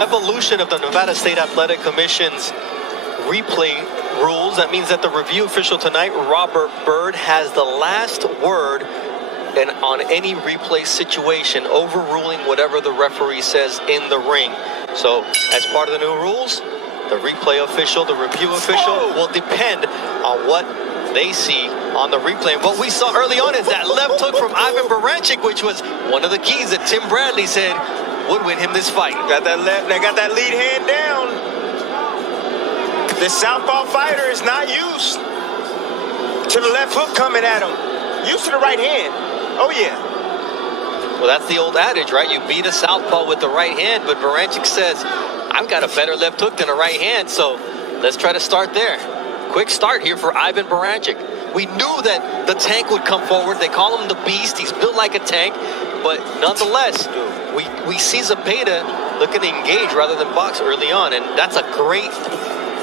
evolution of the Nevada State Athletic Commission's replay rules. That means that the review official tonight, Robert Bird, has the last word on any replay situation, overruling whatever the referee says in the ring. So, as part of the new rules, the replay official, the review official will depend on what they see on the replay. And what we saw early on is that left hook from Ivan Baranchik, which was one of the keys that Tim Bradley said would win him this fight. Got that lead hand down. The southpaw fighter is not used to the left hook coming at him. Used to the right hand. Oh yeah. Well, that's the old adage, right? You beat a southpaw with the right hand, but Baranchik says, I've got a better left hook than a right hand, so let's try to start there. Quick start here for Ivan Baranchik. We knew that the tank would come forward. They call him the Beast. He's built like a tank, but nonetheless, we see Cepeda looking to engage rather than box early on, and that's a great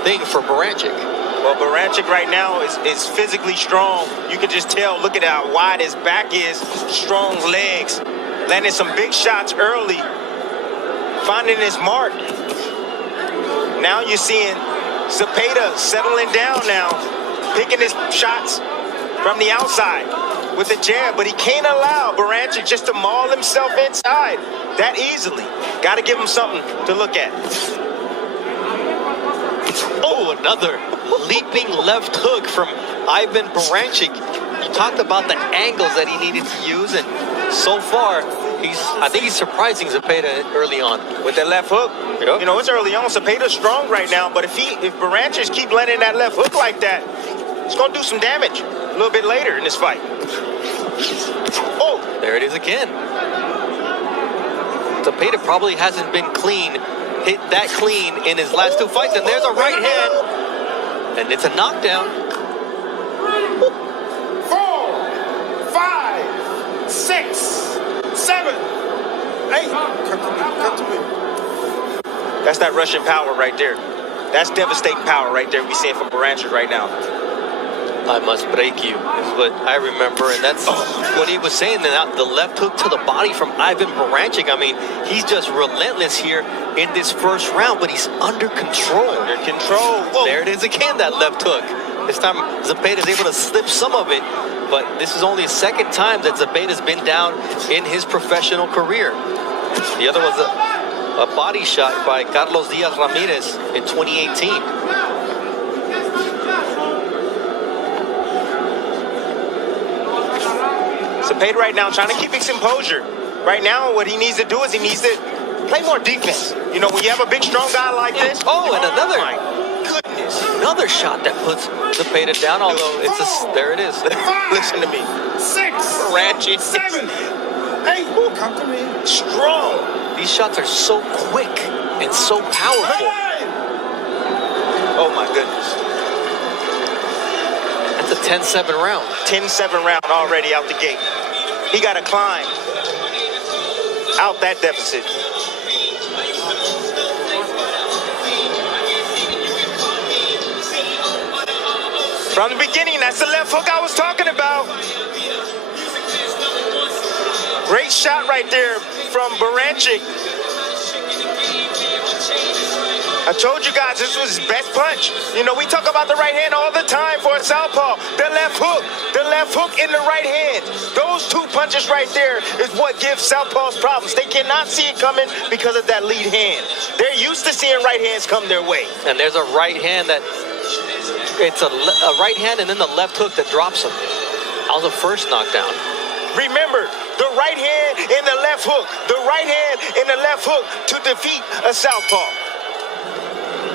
thing for Baranchik. Well, Baranchik right now is physically strong. You can just tell, look at how wide his back is, strong legs, landing some big shots early, finding his mark. Now you're seeing Cepeda settling down now, picking his shots from the outside with a jab, but he can't allow Baranchik just to maul himself inside that easily. Got to give him something to look at. Oh, another leaping left hook from Ivan Baranchik. You talked about the angles that he needed to use, and so far, I think he's surprising Cepeda early on. With that left hook, yep. You know, it's early on. Cepeda's strong right now, but if Baranchik keep landing that left hook like that, it's going to do some damage a little bit later in this fight. Oh, there it is again. Cepeda probably hasn't been hit that clean in his last two fights, and there's a right hand, and it's a knockdown. 4, 5, 6, 7, 8. Cut to me. That's that Russian power right there. That's devastating power right there we're seeing from Baranchik right now. I must break you, is what I remember, and that's what he was saying. The left hook to the body from Ivan Baranchik. I mean, he's just relentless here in this first round, but he's under control. Under control. Whoa. There it is again, that left hook. This time, Cepeda is able to slip some of it, but this is only the second time that Cepeda's been down in his professional career. The other was a body shot by Carlos Diaz Ramirez in 2018. Cepeda right now trying to keep his composure. Right now, what he needs to do is he needs to play more defense. You know, when you have a big, strong guy like this. Oh, and another. My goodness. Another shot that puts Cepeda down, although there it is. Listen to me. 6, Baranchik. 7, 8. Come to me. Strong. These shots are so quick and so powerful. Oh, my goodness. That's a 10-7 round. 10-7 round already out the gate. He got to climb out that deficit. From the beginning, that's the left hook I was talking about. Great shot right there from Baranchik. I told you guys this was his best punch. You know, we talk about the right hand all the time for a southpaw. The left hook in the right hand. Those two punches right there is what gives southpaws problems. They cannot see it coming because of that lead hand. They're used to seeing right hands come their way. And there's a right hand that, it's a right hand and then the left hook that drops him. That was the first knockdown. Remember, the right hand and the left hook. The right hand and the left hook to defeat a southpaw.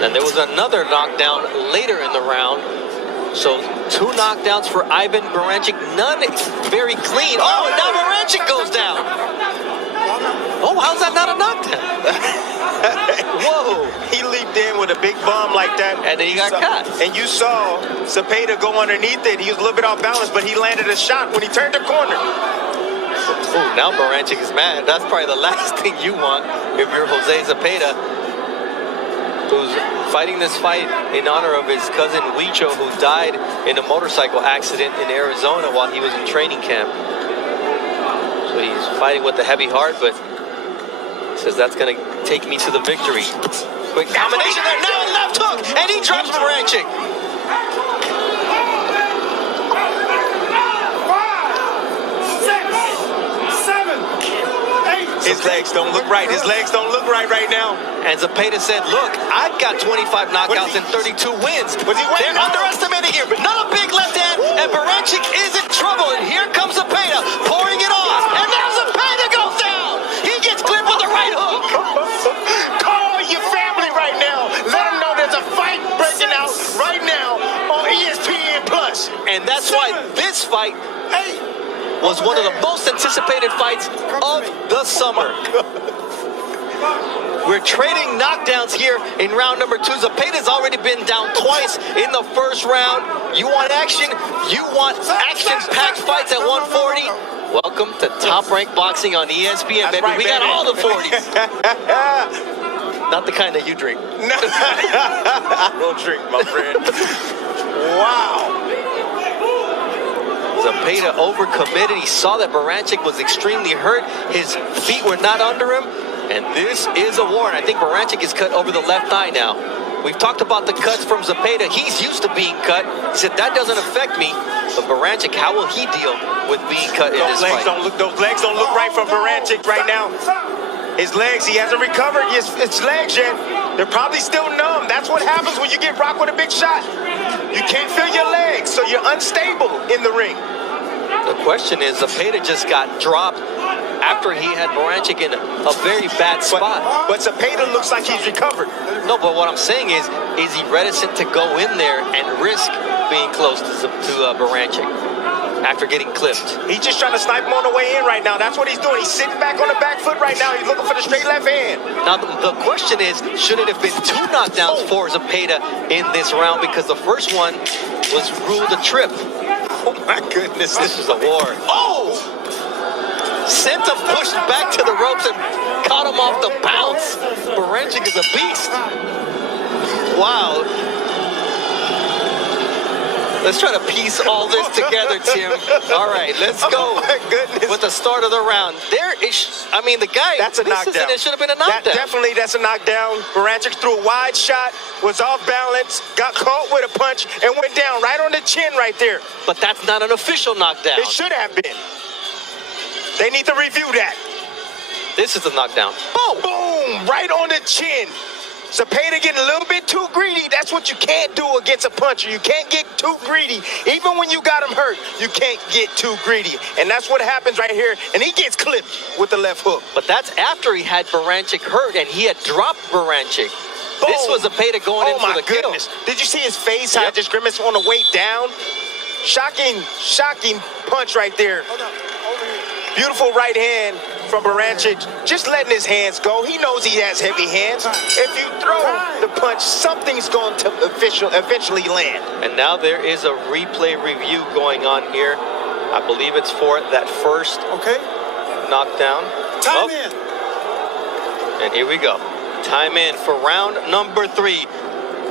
And there was another knockdown later in the round. So 2 knockdowns for Ivan Baranchik, none very clean. Oh, and now Baranchik goes down. Oh, how's that not a knockdown? Whoa. He leaped in with a big bomb like that. And then he got caught. And you saw Cepeda go underneath it. He was a little bit off balance, but he landed a shot when he turned the corner. Oh, now Baranchik is mad. That's probably the last thing you want if you're Jose Cepeda, who's fighting this fight in honor of his cousin Huicho, who died in a motorcycle accident in Arizona while he was in training camp. So he's fighting with a heavy heart, but Says that's going to take me to the victory. Quick combination there. Now left hook. And he drops Baranchik. 5, 6, 7, 8. His legs don't look right. His legs don't look right now. And Cepeda said, look, I've got 25 knockouts and 32 wins. They're underestimated here. Another big left hand, and Baranchik is in trouble. And here comes Cepeda, pouring it on. And now Cepeda goes down. He gets clipped with the right hook. Call your family right now. Let them know there's a fight breaking out right now on ESPN Plus. And that's why this fight 8. was one of the most anticipated fights of the summer. We're trading knockdowns here in round number 2. Cepeda's already been down twice in the first round. You want action? You want action-packed fights at 140? Welcome to Top Rank Boxing on ESPN, baby. Right, we got baby. all the 40s. Not the kind that you drink. No. I don't drink, my friend. Wow. Cepeda overcommitted. He saw that Baranchik was extremely hurt. His feet were not under him. And this is a war. And I think Baranchik is cut over the left eye now. We've talked about the cuts from Cepeda. He's used to being cut. He said, that doesn't affect me. But Baranchik, how will he deal with being cut in this fight? Those legs don't look right from Baranchik right now. His legs, he hasn't recovered his legs yet. They're probably still numb. That's what happens when you get rocked with a big shot. You can't feel your legs, so you're unstable in the ring. The question is, Cepeda just got dropped after he had Baranchik in a very bad spot. But Cepeda looks like he's recovered. No, but what I'm saying is he reticent to go in there and risk being close to Baranchik after getting clipped? He's just trying to snipe him on the way in right now. That's what he's doing. He's sitting back on the back foot right now. He's looking for the straight left hand. Now, the question is, should it have been 2 knockdowns for Cepeda in this round? Because the first one was ruled a trip. Oh, my goodness. This is a war. Oh! Sent him pushed back to the ropes and caught him off the bounce. Baranchik is a beast. Wow. Let's try to piece all this together, Tim. All right, let's go. Oh my goodness. With the start of the round. There is, I mean, the guy. That's a knockdown. It should have been a knockdown. That's a knockdown. Baranchik threw a wide shot, was off balance, got caught with a punch, and went down right on the chin right there. But that's not an official knockdown. It should have been. They need to review that. This is a knockdown. Boom! Boom! Right on the chin. Cepeda getting a little bit too greedy. That's what you can't do against a puncher. You can't get too greedy. Even when you got him hurt, you can't get too greedy. And that's what happens right here. And he gets clipped with the left hook. But that's after he had Baranchik hurt and he had dropped Baranchik. Boom. This was Cepeda going in for the goodness. kill. Did you see his face? How it just grimaced on the way down? Shocking punch right there. Hold on. Over here. Beautiful right hand from Baranchik, just letting his hands go. He knows he has heavy hands. If you throw the punch, something's going to eventually land. And now there is a replay review going on here. I believe it's for that first knockdown. Time in. And here we go. Time in for round number 3.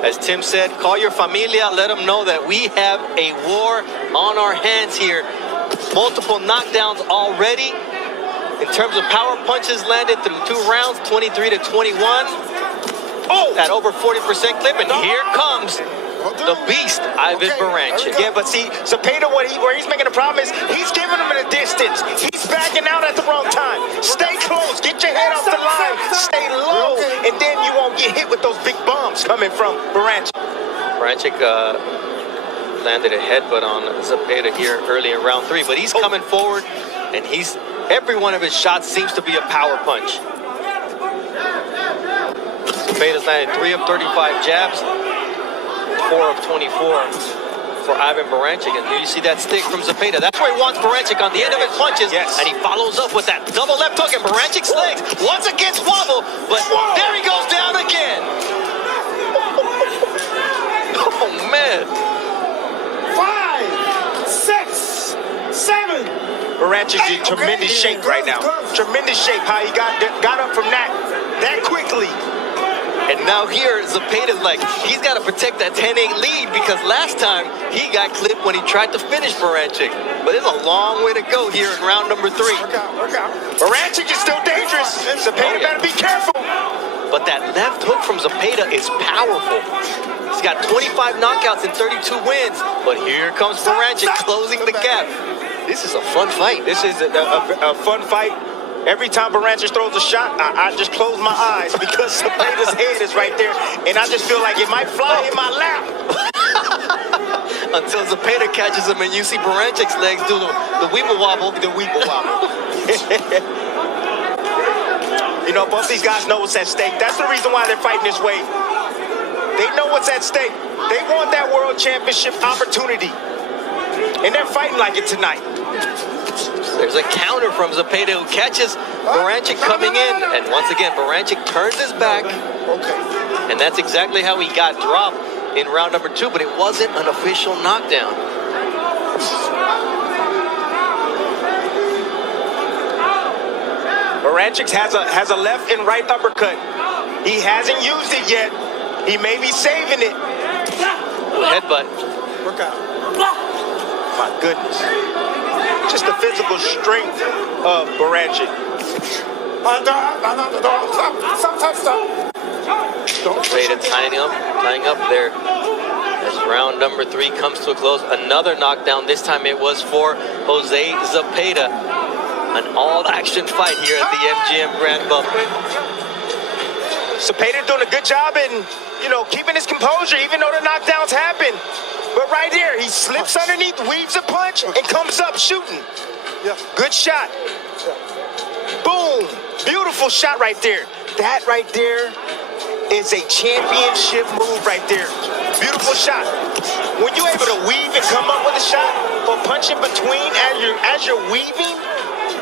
As Tim said, call your familia. Let them know that we have a war on our hands here. Multiple knockdowns already. In terms of power punches landed through 2 rounds, 23 to 21. Oh, at over 40% clip. And here comes the beast, Ivan Baranchik. Yeah, but see, Cepeda, where he's making a problem is he's giving him a distance. He's backing out at the wrong time. Stay close. Get your head off the line. Stay low. And then you won't get hit with those big bombs coming from Baranchik. Baranchik landed a headbutt on Cepeda here early in round 3. But he's coming forward, and every one of his shots seems to be a power punch. Cepeda's landed 3 of 35 jabs, 4 of 24 for Ivan Baranchik. And here you see that stick from Cepeda. That's where he wants Baranchik on the end of his punches. Yes. And he follows up with that double left hook, and Baranchik's legs once again wobble, but there he goes down again. Oh, man. 5, 6, 7. Baranchik's in tremendous shape right now. Tremendous shape. How he got up from that quickly. And Now here, Cepeda's like, he's got to protect that 10-8 lead because last time he got clipped when he tried to finish Baranchik. But there's a long way to go here in round number 3. Work out. Baranchik is still dangerous. Cepeda better be careful. But that left hook from Cepeda is powerful. He's got 25 knockouts and 32 wins. But here comes Baranchik closing the gap. This is a fun fight. This is a fun fight. Every time Baranchik throws a shot, I just close my eyes because Cepeda's head is right there. And I just feel like it might fly in my lap. Until Cepeda catches him and you see Baranchik's legs do the weeble wobble. The weeble wobble. You know, both these guys know what's at stake. That's the reason why they're fighting this way. They know what's at stake. They want that world championship opportunity. And they're fighting like it tonight. There's a counter from Cepeda who catches Baranchik coming in. And once again, Baranchik turns his back. Okay. And that's exactly how he got dropped in round number 2, but it wasn't an official knockdown. Baranchik has a left and right uppercut. He hasn't used it yet. He may be saving it. Headbutt. Work out. My goodness. Just the physical strength of Baranchik. Stop. Cepeda tying up there as round number 3 comes to a close. Another knockdown. This time it was for Jose Cepeda. An all-action fight here at the MGM Grand Bubble. Cepeda doing a good job in, keeping his composure, even though the knockdowns happen. But right there, he slips underneath, weaves a punch, and comes up shooting. Yeah. Good shot. Boom. Beautiful shot right there. That right there is a championship move right there. Beautiful shot. When you're able to weave and come up with a shot or punch in between as you're weaving,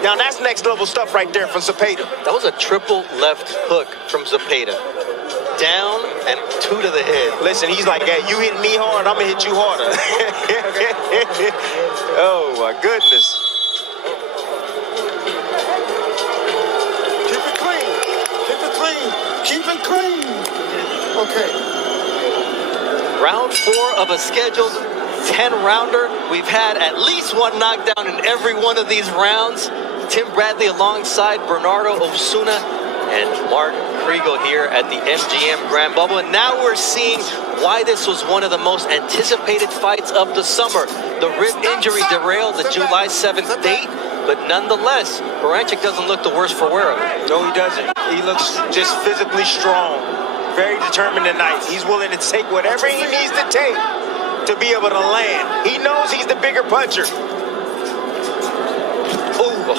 now that's next level stuff right there from Cepeda. That was a triple left hook from Cepeda. Down and 2 to the head. Listen, he's like, hey, you hit me hard, I'm gonna hit you harder. Oh my goodness. Keep it clean. Okay. Round 4 of a scheduled 10-rounder. We've had at least one knockdown in every one of these rounds. Tim Bradley alongside Bernardo Osuna and Mark Kriegel here at the MGM Grand Bubble. And now we're seeing why this was one of the most anticipated fights of the summer. The rib injury derailed the July 7th date, but nonetheless, Baranchik doesn't look the worse for wear of it. No, he doesn't. He looks just physically strong. Very determined tonight. He's willing to take whatever he needs to take to be able to land. He knows he's the bigger puncher. Ooh.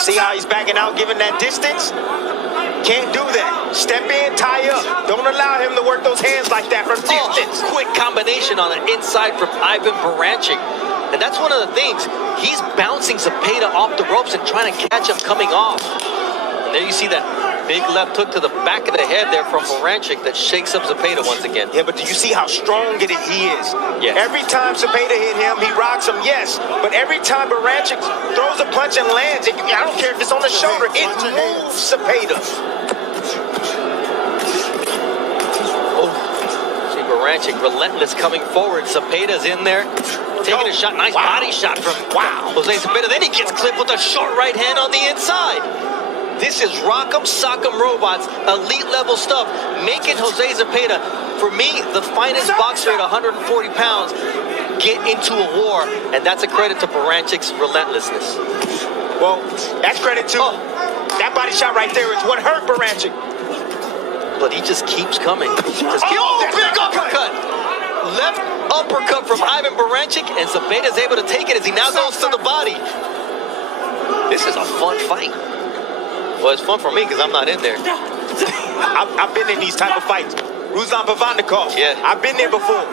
See how he's backing out, giving that distance? Can't do that. Step in, tie up. Don't allow him to work those hands like that from distance. Quick combination on the inside from Ivan Baranchik. And that's one of the things. He's bouncing Cepeda off the ropes and trying to catch him coming off. And there you see that big left hook to the back of the head there from Baranchik that shakes up Cepeda once again. Yeah, but do you see how strong he is? Yes. Every time Cepeda hit him, he rocks him, yes. But every time Baranchik throws a punch and lands, I don't care if it's on the shoulder, it moves Cepeda. Oh, see Baranchik relentless coming forward. Cepeda's in there, taking a shot. Nice body shot from Jose Cepeda. Then he gets clipped with a short right hand on the inside. This is Rock'em Sock'em Robots, elite level stuff, making Jose Cepeda, for me, the finest boxer at 140 pounds, get into a war, and that's a credit to Baranchik's relentlessness. Well, that's credit to that body shot right there is what hurt Baranchik. But he just keeps coming. Big uppercut. Left uppercut from Ivan Baranchik, and Cepeda's able to take it as he now goes to the body. This is a fun fight. Well, it's fun for me because I'm not in there. I've been in these type of fights. Ruslan Pavandikov. Yeah. I've been there before.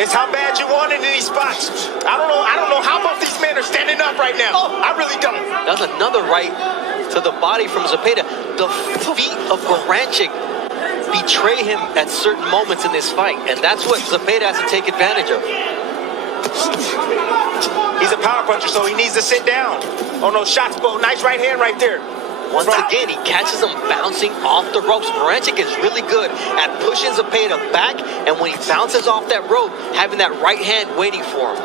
It's how bad you want it in these spots. I don't know how both these men are standing up right now. I really don't. That's another right to the body from Cepeda. The feet of Baranchik betray him at certain moments in this fight, and that's what Cepeda has to take advantage of. He's a power puncher, so he needs to sit down on those shots. Well, nice right hand right there. Once again, he catches him bouncing off the ropes. Baranchik is really good at pushing Cepeda back, and when he bounces off that rope, having that right hand waiting for him.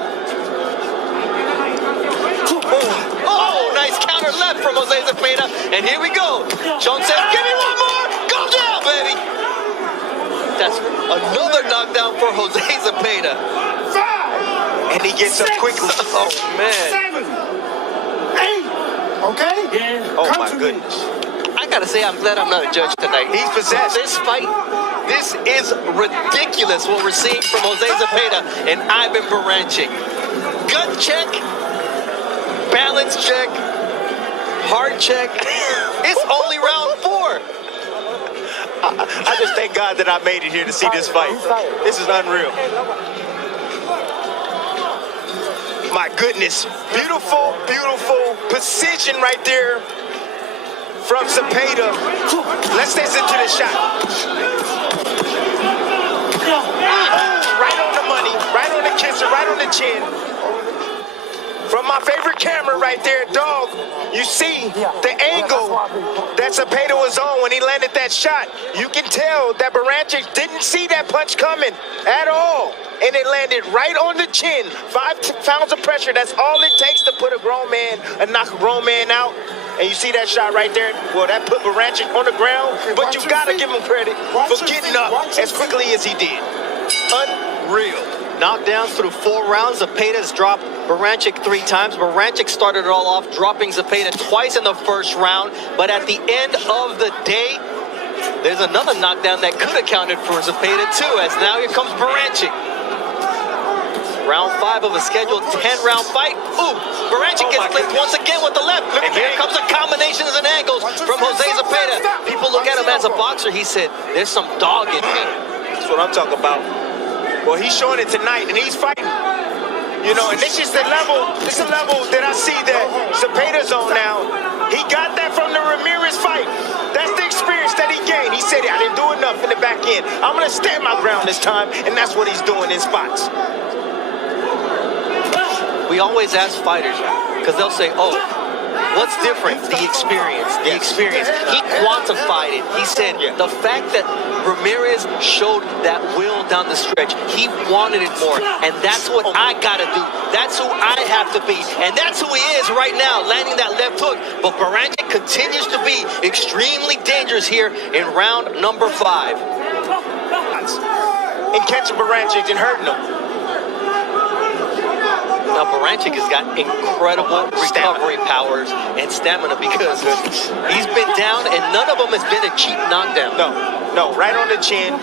Oh, nice counter left from Jose Cepeda, and here we go. Sean says, give me one more. Go down, baby. That's another knockdown for Jose Cepeda. And he gets up quickly. Oh, man. 7, 8. Okay? Yeah. Oh, my goodness. I gotta say, I'm glad I'm not a judge tonight. He's possessed. This fight, this is ridiculous what we're seeing from Jose Cepeda and Ivan Baranchik. Gut check, balance check, heart check. It's only round 4. I just thank God that I made it here to see this fight. This is unreal. My goodness. Beautiful, beautiful precision right there from Cepeda. Let's listen to the shot. Right on the money, right on the kisser, right on the chin. From my favorite camera right there, dog, you see the angle that Cepeda was on when he landed that shot. You can tell that Baranchik didn't see that punch coming at all. And it landed right on the chin. 5 pounds of pressure, that's all it takes to put a grown man, knock a grown man out. And you see that shot right there? Well, that put Baranchik on the ground, but you gotta give him credit for getting up as quickly as he did. Unreal. Knockdowns through 4 rounds. Cepeda's dropped Baranchik 3 times. Baranchik started it all off, dropping Cepeda twice in the first round. But at the end of the day, there's another knockdown that could have counted for Cepeda too, as now here comes Baranchik. Round 5 of a scheduled 10-round fight. Ooh, Baranchik gets clipped once again with the left. And here comes the combinations and angles from Jose Cepeda. People look at him as a boxer. He said, there's some dog in me. That's what I'm talking about. Well, he's showing it tonight, and he's fighting. You know, and this is the level, this is the level that I see that Cepeda's on now. He got that from the Ramirez fight. That's the experience that he gained. He said, I didn't do enough in the back end. I'm going to stand my ground this time, and that's what he's doing in spots. We always ask fighters, because they'll say, oh, what's different? The experience, the experience. He quantified it. He said the fact that Ramirez showed that will down the stretch, he wanted it more, and that's what I gotta do. That's who I have to be, and that's who he is right now, landing that left hook. But Baranchik continues to be extremely dangerous here in round number 5. And catching Baranchik and hurting him. Now, Baranchik has got incredible recovery powers and stamina because he's been down, and none of them has been a cheap knockdown. No, right on the chin.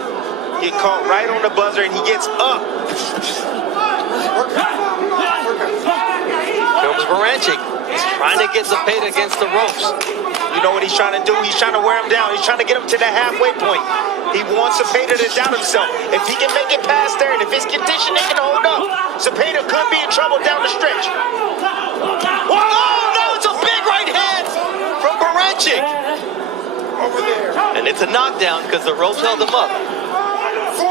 Get caught right on the buzzer, and he gets up. Here comes Baranchik. He's trying to get Cepeda against the ropes. You know what he's trying to do? He's trying to wear him down. He's trying to get him to the halfway point. He wants Cepeda to doubt himself. If he can make it past there, and if his conditioning can hold up, Cepeda could be in trouble down the stretch. Whoa, now it's a big right hand from Baranchik. Over there. And it's a knockdown because the ropes held him up. 4,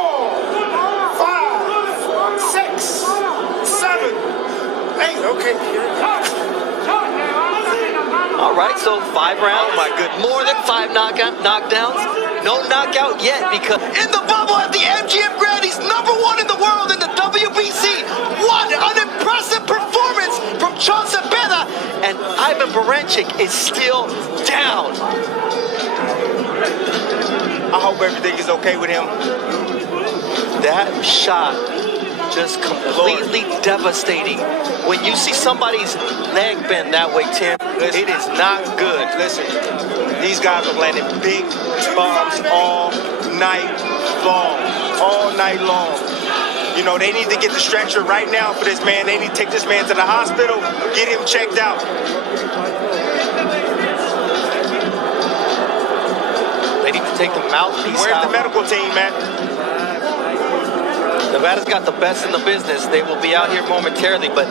5, 6, 7, 8. Okay. All right, so 5 rounds. Oh, my goodness. More than 5 knockdowns. No knockout yet because in the bubble at the MGM Grand, he's #1 in the world in the WBC. What an impressive performance from Hosse Sepeda. And Ivan Baranchik is still down. I hope everything is okay with him. That shot just completely devastating. When you see somebody's leg bend that way, Tim, it is not good. Listen, these guys are landing big bombs all night long. All night long. You know, they need to get the stretcher right now for this man. They need to take this man to the hospital, get him checked out. They need to take the mouthpiece Where's out. the medical team, man? Nevada's got the best in the business. They will be out here momentarily, but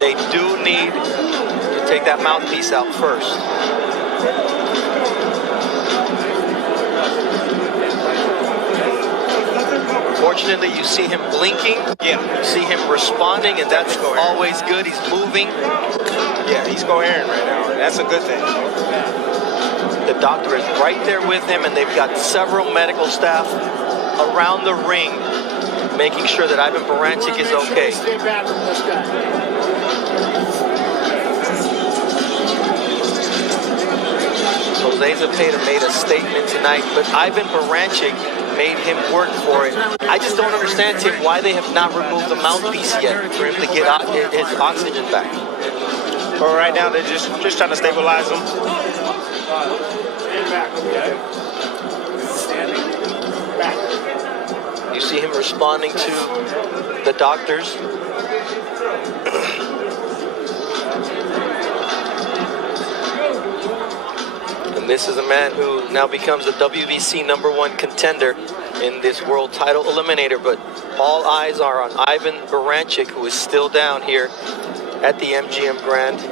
they do need to take that mouthpiece out first. Fortunately, you see him blinking. Yeah. You see him responding, and that's always good. He's moving. Yeah, he's coherent right now. That's a good thing. The doctor is right there with him, and they've got several medical staff around the ring making sure that Ivan Baranchik is okay. Stay back from this guy. Jose Cepeda made a statement tonight, but Ivan Baranchik made him work for it. I just don't understand, Tim, why they have not removed the mouthpiece yet for him to get his oxygen back. But right now, they're just trying to stabilize him. You see him responding to the doctors. And this is a man who now becomes a WBC #1 contender in this world title eliminator. But all eyes are on Ivan Baranchik, who is still down here at the MGM Grand.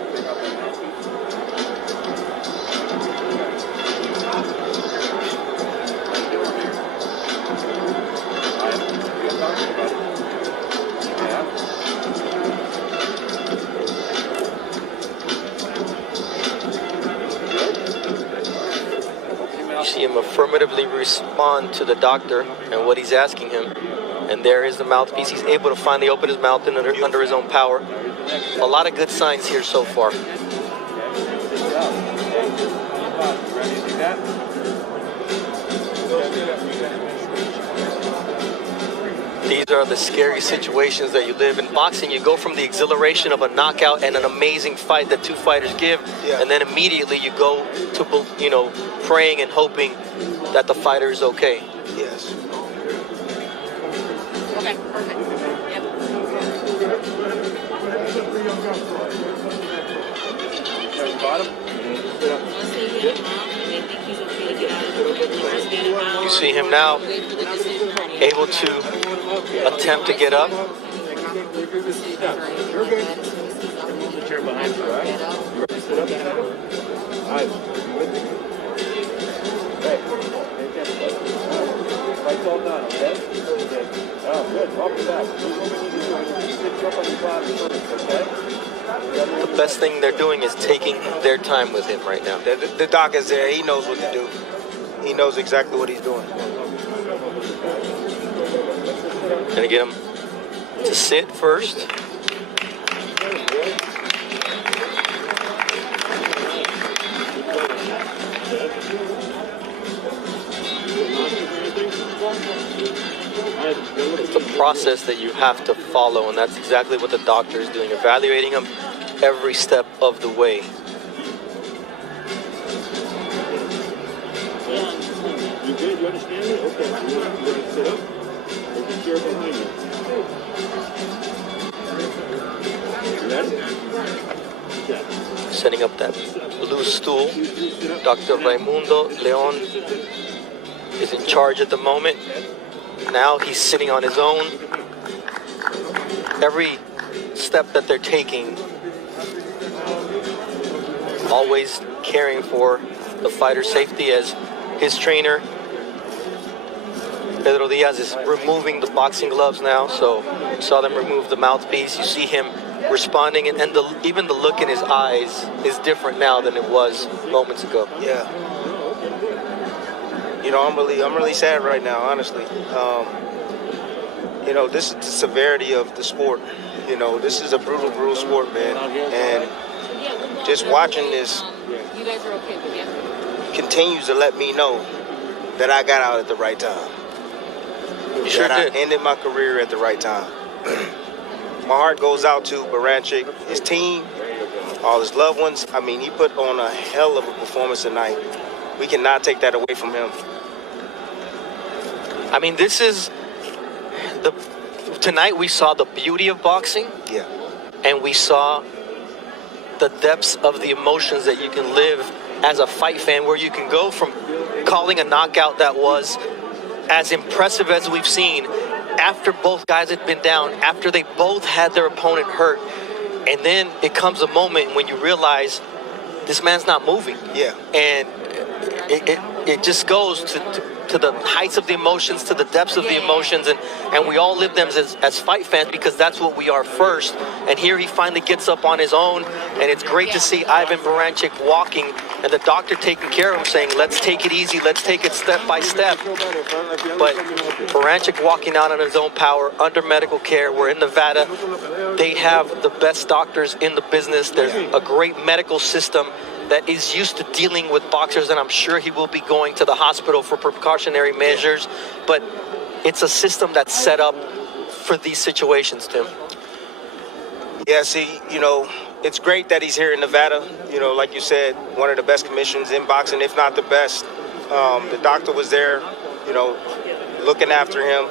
See him affirmatively respond to the doctor and what he's asking him. And there is the mouthpiece. He's able to finally open his mouth under his own power. A lot of good signs here so far. These are the scary situations that you live in. Boxing, you go from the exhilaration of a knockout and an amazing fight that two fighters give, and then immediately you go to, praying and hoping that the fighter is okay. Yes. Okay, perfect. Yep. You see him now able to attempt to get up. The best thing they're doing is taking their time with him right now. The doc is there. He knows what to do. He knows exactly what he's doing. Gonna get him to sit first. It's the process that you have to follow, and that's exactly what the doctor is doing, evaluating him every step of the way. You good? You understand it? Okay. You want to sit up? There's a chair behind you. You ready? Setting up that blue stool. Dr. Raimundo Leon is in charge at the moment. Now he's sitting on his own. Every step that they're taking, always caring for the fighter's safety, as his trainer Pedro Diaz is removing the boxing gloves now. So you saw them remove the mouthpiece. You see him responding, and even the look in his eyes is different now than it was moments ago. Yeah. I'm really sad right now, honestly. This is the severity of the sport. This is a brutal sport, man. And just watching this continues to let me know that I got out at the right time. You sure that did. I ended my career at the right time. My heart goes out to Baranchyk, his team, all his loved ones. I mean, he put on a hell of a performance tonight. We cannot take that away from him. I mean, this is tonight we saw the beauty of boxing. Yeah. And we saw the depths of the emotions that you can live as a fight fan, where you can go from calling a knockout that was as impressive as we've seen after both guys had been down, after they both had their opponent hurt, and then it comes a moment when you realize this man's not moving. Yeah. And it just goes to the heights of the emotions, to the depths of the emotions, and we all live them as fight fans because that's what we are first. And here he finally gets up on his own, and it's great to see Ivan Baranchik walking and the doctor taking care of him, saying, let's take it easy, let's take it step by step. But Baranchik walking out on his own power, under medical care. We're in Nevada. They have the best doctors in the business. There's a great medical system that is used to dealing with boxers, and I'm sure he will be going to the hospital for precautionary measures, but it's a system that's set up for these situations, Tim. Yeah, see, you know, it's great that he's here in Nevada. You know, like you said, one of the best commissions in boxing, if not the best. The doctor was there, you know, looking after him,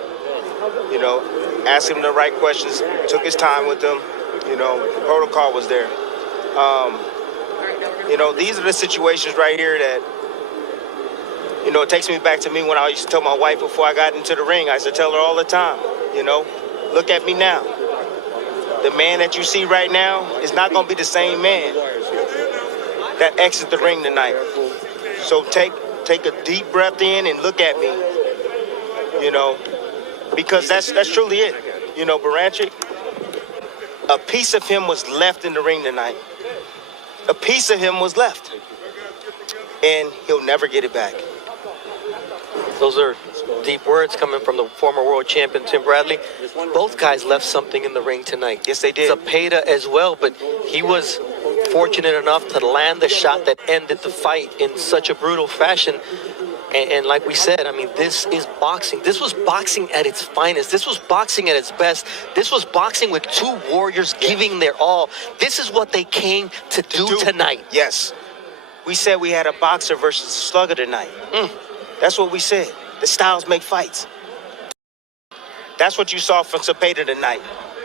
you know, asking him the right questions, took his time with them. You know, the protocol was there. You know, these are the situations right here that, you know, it takes me back to me when I used to tell my wife before I got into the ring. I used to tell her all the time, you know, look at me now. The man that you see right now is not going to be the same man that exits the ring tonight. So take a deep breath in and look at me, you know, because that's truly it. You know, Baranchik, a piece of him was left in the ring tonight. A piece of him was left, and he'll never get it back. Those are deep words coming from the former world champion, Tim Bradley. Both guys left something in the ring tonight. Yes, they did. Cepeda as well, but he was fortunate enough to land the shot that ended the fight in such a brutal fashion. And like we said, I mean, this is boxing. This was boxing at its finest. This was boxing at its best. This was boxing with two warriors giving their all. This is what they came to do tonight. Yes. We said we had a boxer versus a slugger tonight. That's what we said. The styles make fights. That's what you saw from Cepeda tonight.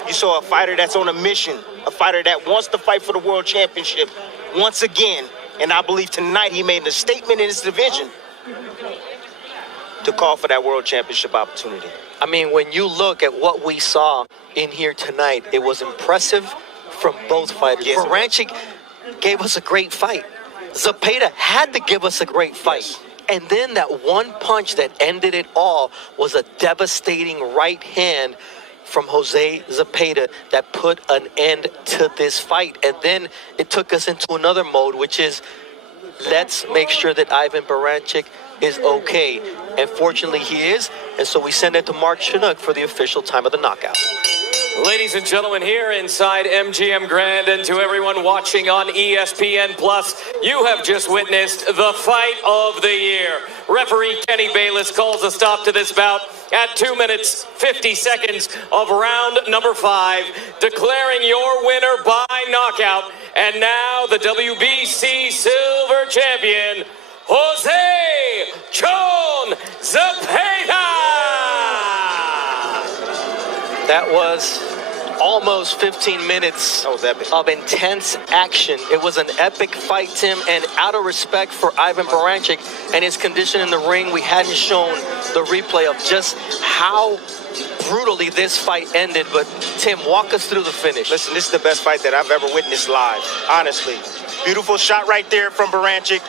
You saw a fighter that's on a mission, a fighter that wants to fight for the world championship once again. And I believe tonight he made a statement in his division to call for that world championship opportunity. I mean, when you look at what we saw in here tonight, it was impressive from both fighters. Yes. Baranchik gave us a great fight. Cepeda had to give us a great fight. Yes. And then that one punch that ended it all was a devastating right hand from Jose Cepeda that put an end to this fight. And then it took us into another mode, which is let's make sure that Ivan Baranchik is okay. And fortunately he is. And so we send it to Mark Chinook for the official time of the knockout. Ladies and gentlemen, here inside MGM Grand, and to everyone watching on ESPN Plus, you have just witnessed the fight of the year. Referee Kenny Bayless calls a stop to this bout at 2 minutes, 50 seconds of round number 5, declaring your winner by knockout, and now the WBC Silver Champion, Jose Cepeda! That was almost 15 minutes of intense action. It was an epic fight, Tim, and out of respect for Ivan Baranchik and his condition in the ring, we hadn't shown the replay of just how brutally this fight ended. But Tim, walk us through the finish. Listen, this is the best fight that I've ever witnessed live, honestly. Beautiful shot right there from Baranchik.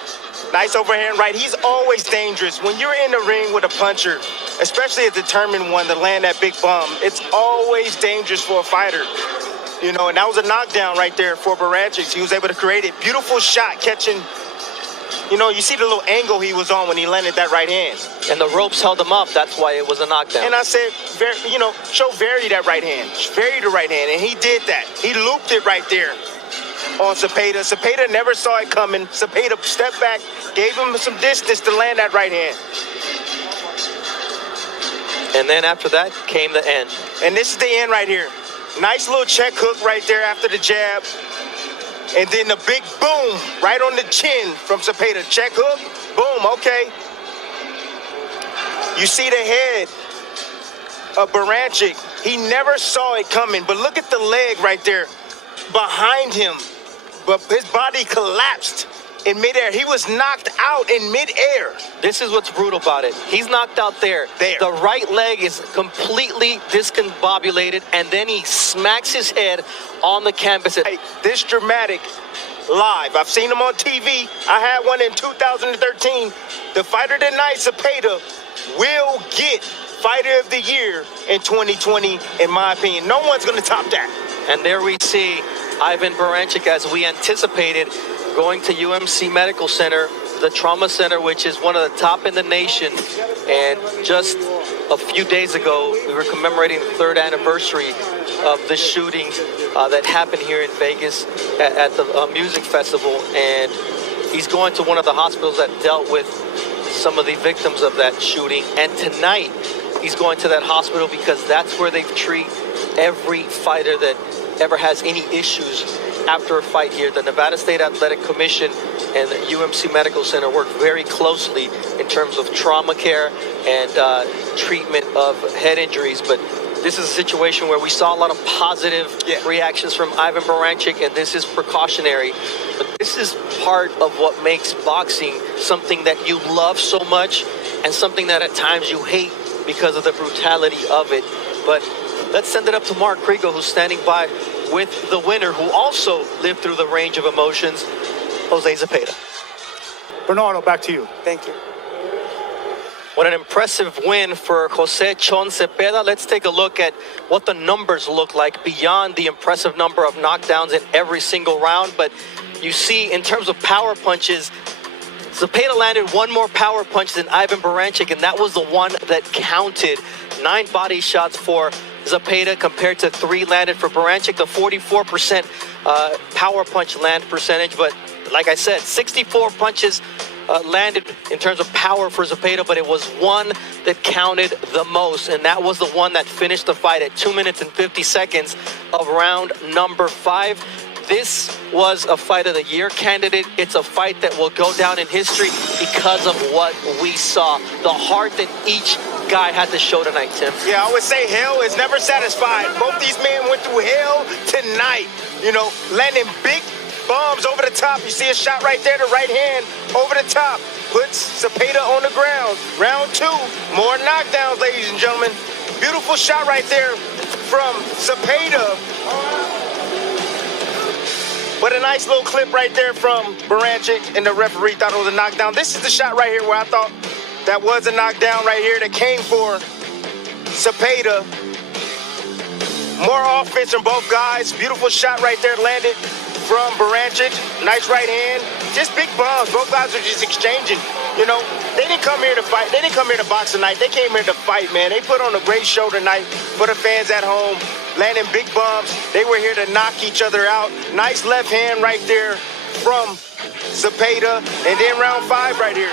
Nice overhand right. He's always dangerous. When you're in the ring with a puncher, especially a determined one to land that big bum, it's always dangerous for a fighter. You know, and that was a knockdown right there for Baranchik. He was able to create it. Beautiful shot catching. You know, you see the little angle he was on when he landed that right hand. And the ropes held him up. That's why it was a knockdown. And I said, you know, vary that right hand. Vary the right hand. And he did that. He looped it right there on Cepeda. Cepeda never saw it coming. Cepeda stepped back, gave him some distance to land that right hand. And then after that came the end. And this is the end right here. Nice little check hook right there after the jab. And then the big boom right on the chin from Cepeda. Check hook, boom, okay. You see the head of Baranchik. He never saw it coming, but look at the leg right there behind him. But his body collapsed in midair. He was knocked out in midair. This is what's brutal about it. He's knocked out there. The right leg is completely discombobulated, and then he smacks his head on the canvas. This dramatic live. I've seen him on TV. I had one in 2013. The fighter tonight, Cepeda, will get Fighter of the Year in 2020, in my opinion. No one's going to top that. And there we see Ivan Baranchik, as we anticipated, going to UMC Medical Center, the trauma center, which is one of the top in the nation. And just a few days ago, we were commemorating the 3rd anniversary of the shooting that happened here in Vegas at the music festival. And he's going to one of the hospitals that dealt with some of the victims of that shooting. And tonight, he's going to that hospital because that's where they treat every fighter that ever has any issues after a fight here. The Nevada State Athletic Commission and the UMC Medical Center work very closely in terms of trauma care and treatment of head injuries. But this is a situation where we saw a lot of positive reactions from Ivan Baranchik, and this is precautionary. But this is part of what makes boxing something that you love so much and something that at times you hate because of the brutality of it. But let's send it up to Mark Krigo, who's standing by with the winner, who also lived through the range of emotions, Jose Cepeda. Bernardo, back to you. Thank you. What an impressive win for Jose Chon Cepeda. Let's take a look at what the numbers look like beyond the impressive number of knockdowns in every single round. But you see, in terms of power punches, Cepeda landed one more power punch than Ivan Baranchik, and that was the one that counted. 9 body shots for Cepeda compared to 3 landed for Baranchik, the 44% power punch land percentage. But like I said, 64 punches landed in terms of power for Cepeda, but it was one that counted the most, and that was the one that finished the fight at 2 minutes and 50 seconds of round number 5. This was a Fight of the Year candidate. It's a fight that will go down in history because of what we saw. The heart that each guy had to show tonight, Tim. Yeah, I would say hell is never satisfied. Both these men went through hell tonight. You know, landing big bombs over the top. You see a shot right there, the right hand over the top. Puts Cepeda on the ground. Round 2, more knockdowns, ladies and gentlemen. Beautiful shot right there from Cepeda. But a nice little clip right there from Baranchik, and the referee thought it was a knockdown. This is the shot right here where I thought that was a knockdown right here that came for Cepeda. More offense from both guys. Beautiful shot right there landed from Baranchik. Nice right hand. Just big bombs. Both guys are just exchanging. You know, they didn't come here to fight. They didn't come here to box tonight. They came here to fight, man. They put on a great show tonight for the fans at home. Landing big bombs. They were here to knock each other out. Nice left hand right there from Cepeda. And then round 5 right here.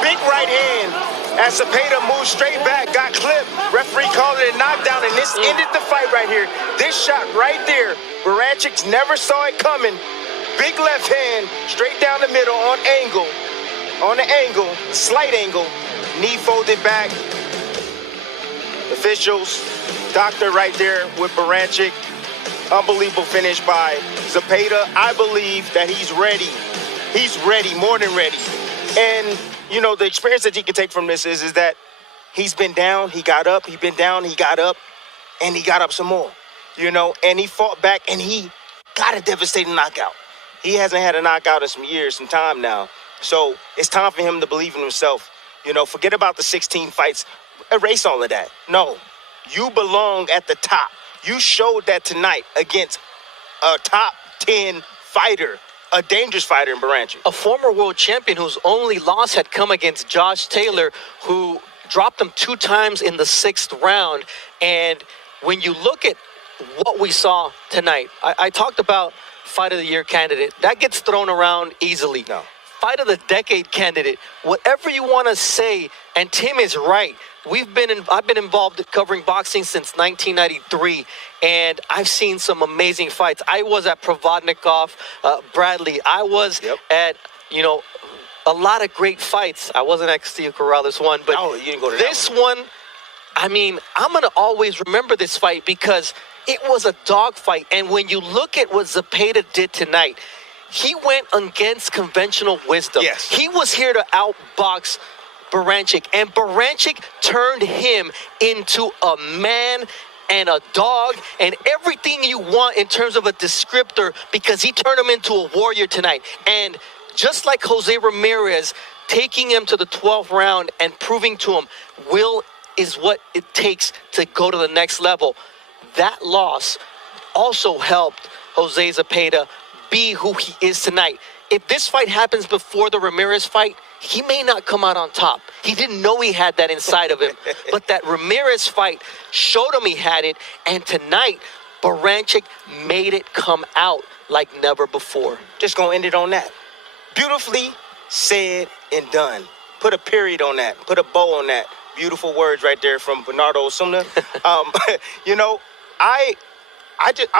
Big right hand as Cepeda moved straight back, got clipped. Referee called it a knockdown, and this ended the fight right here. This shot right there, Baranchik never saw it coming. Big left hand, straight down the middle on angle. On the angle, slight angle. Knee folded back. Officials, doctor right there with Baranchik. Unbelievable finish by Cepeda. I believe that he's ready. He's ready, more than ready. And, you know, the experience that he can take from this is that he's been down, he got up, he's been down, he got up, and he got up some more. You know, and he fought back, and he got a devastating knockout. He hasn't had a knockout in some years, some time now. So it's time for him to believe in himself. You know, forget about the 16 fights. Erase all of that. No, you belong at the top. You showed that tonight against a top 10 fighter, a dangerous fighter in Baranchik. A former world champion whose only loss had come against Josh Taylor, who dropped him 2 times in the 6th round. And when you look at what we saw tonight, I talked about Fight of the Year candidate. That gets thrown around easily. No. Fight of the Decade candidate. Whatever you want to say, and Tim is right. I've been involved in covering boxing since 1993, and I've seen some amazing fights. I was at Provodnikov, Bradley. I was at, you know, a lot of great fights. I wasn't at Castillo Corrales one, but you didn't go to this one, I mean, I'm going to always remember this fight because it was a dogfight. And when you look at what Cepeda did tonight, he went against conventional wisdom. Yes. He was here to outbox Baranchik, and Baranchik turned him into a man and a dog and everything you want in terms of a descriptor, because he turned him into a warrior tonight. And just like Jose Ramirez, taking him to the 12th round and proving to him will is what it takes to go to the next level. That loss also helped Jose Cepeda be who he is tonight. If this fight happens before the Ramirez fight, he may not come out on top. He didn't know he had that inside of him. But that Ramirez fight showed him he had it. And tonight, Baranchik made it come out like never before. Just going to end it on that. Beautifully said and done. Put a period on that. Put a bow on that. Beautiful words right there from Bernardo Osuna. You know, I'm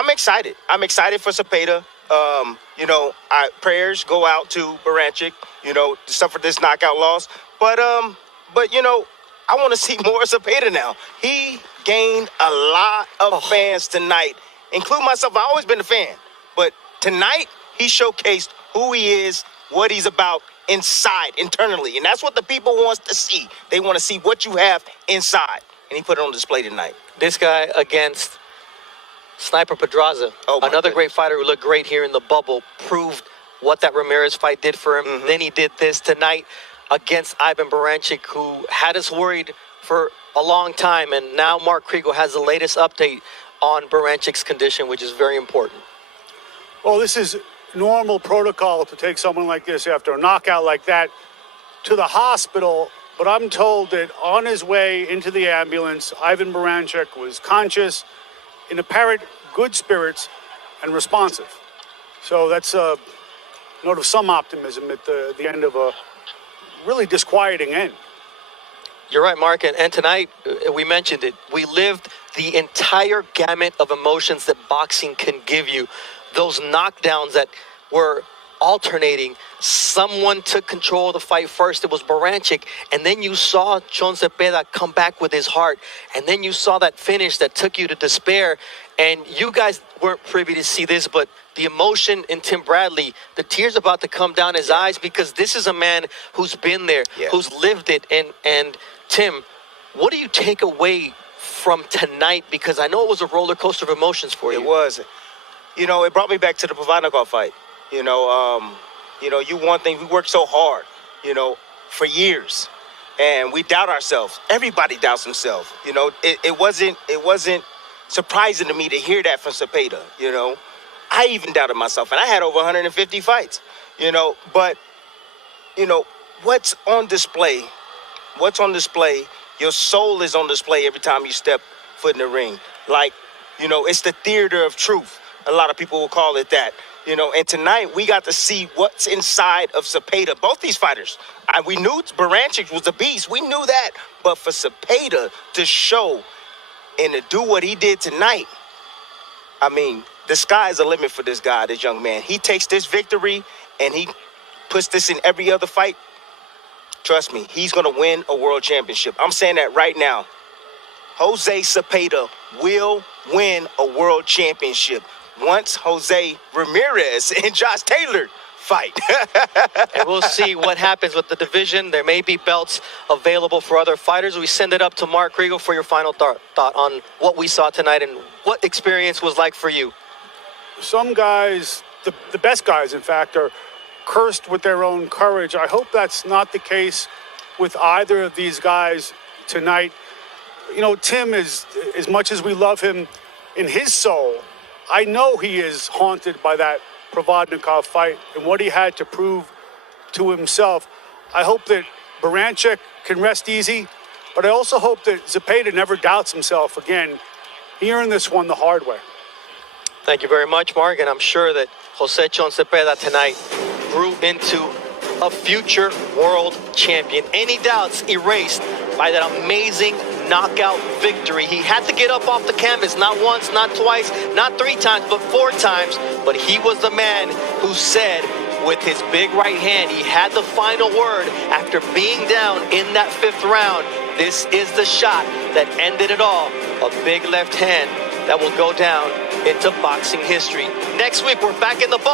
excited. I'm excited for Cepeda. You know, prayers go out to Baranchik, you know, to suffer this knockout loss. But you know, I want to see more of Cepeda now. He gained a lot of fans tonight, including myself. I've always been a fan. But tonight, he showcased who he is, what he's about inside, internally. And that's what the people want to see. They want to see what you have inside. And he put it on display tonight. This guy against Sniper Pedraza, another great fighter who looked great here in the bubble, proved what that Ramirez fight did for him. Then he did this tonight against Ivan Baranchik, who had us worried for a long time. And now Mark Kriegel has the latest update on Baranchik's condition, which is very important. Well, this is normal protocol to take someone like this after a knockout like that to the hospital. But I'm told that on his way into the ambulance, Ivan Baranchik was conscious, in apparent good spirits, and responsive. So that's a note of some optimism at the end of a really disquieting end. You're right, Mark. And tonight, we mentioned it. We lived the entire gamut of emotions that boxing can give you. Those knockdowns that were alternating. Someone took control of the fight first. It was Baranchik. And then you saw Jose Cepeda come back with his heart. And then you saw that finish that took you to despair. And you guys weren't privy to see this, but the emotion in Tim Bradley, the tears about to come down his eyes, because this is a man who's been there, who's lived it. And Tim, what do you take away from tonight? Because I know it was a roller coaster of emotions for you. It was. You know, it brought me back to the Provodnikov fight. You know, you one thing, we worked so hard, you know, for years, and we doubt ourselves. Everybody doubts himself. You know, it wasn't surprising to me to hear that from Cepeda. You know, I even doubted myself, and I had over 150 fights. You know, but you know what's on display? What's on display? Your soul is on display every time you step foot in the ring. Like, you know, it's the theater of truth. A lot of people will call it that. You know, and tonight we got to see what's inside of Cepeda. Both these fighters, we knew Baranchik was a beast. We knew that. But for Cepeda to show and to do what he did tonight, I mean, the sky is the limit for this guy, this young man. He takes this victory and he puts this in every other fight. Trust me, he's going to win a world championship. I'm saying that right now. Jose Cepeda will win a world championship once Jose Ramirez and Josh Taylor fight. And we'll see what happens with the division. There may be belts available for other fighters. We send it up to Mark Kriegel for your final thought on what we saw tonight and what experience was like for you. Some guys, the best guys, in fact, are cursed with their own courage. I hope that's not the case with either of these guys tonight. You know, Tim, is as much as we love him in his soul, I know he is haunted by that Provodnikov fight and what he had to prove to himself. I hope that Baranchik can rest easy, but I also hope that Cepeda never doubts himself again. He earned this one the hard way. Thank you very much, Mark, and I'm sure that Jose Cepeda tonight grew into a future world champion. Any doubts erased by that amazing knockout victory. He had to get up off the canvas, not once, not twice, not 3 times, but 4 times. But he was the man who said with his big right hand, he had the final word after being down in that 5th round. This is the shot that ended it all. A big left hand that will go down into boxing history. Next week, we're back in the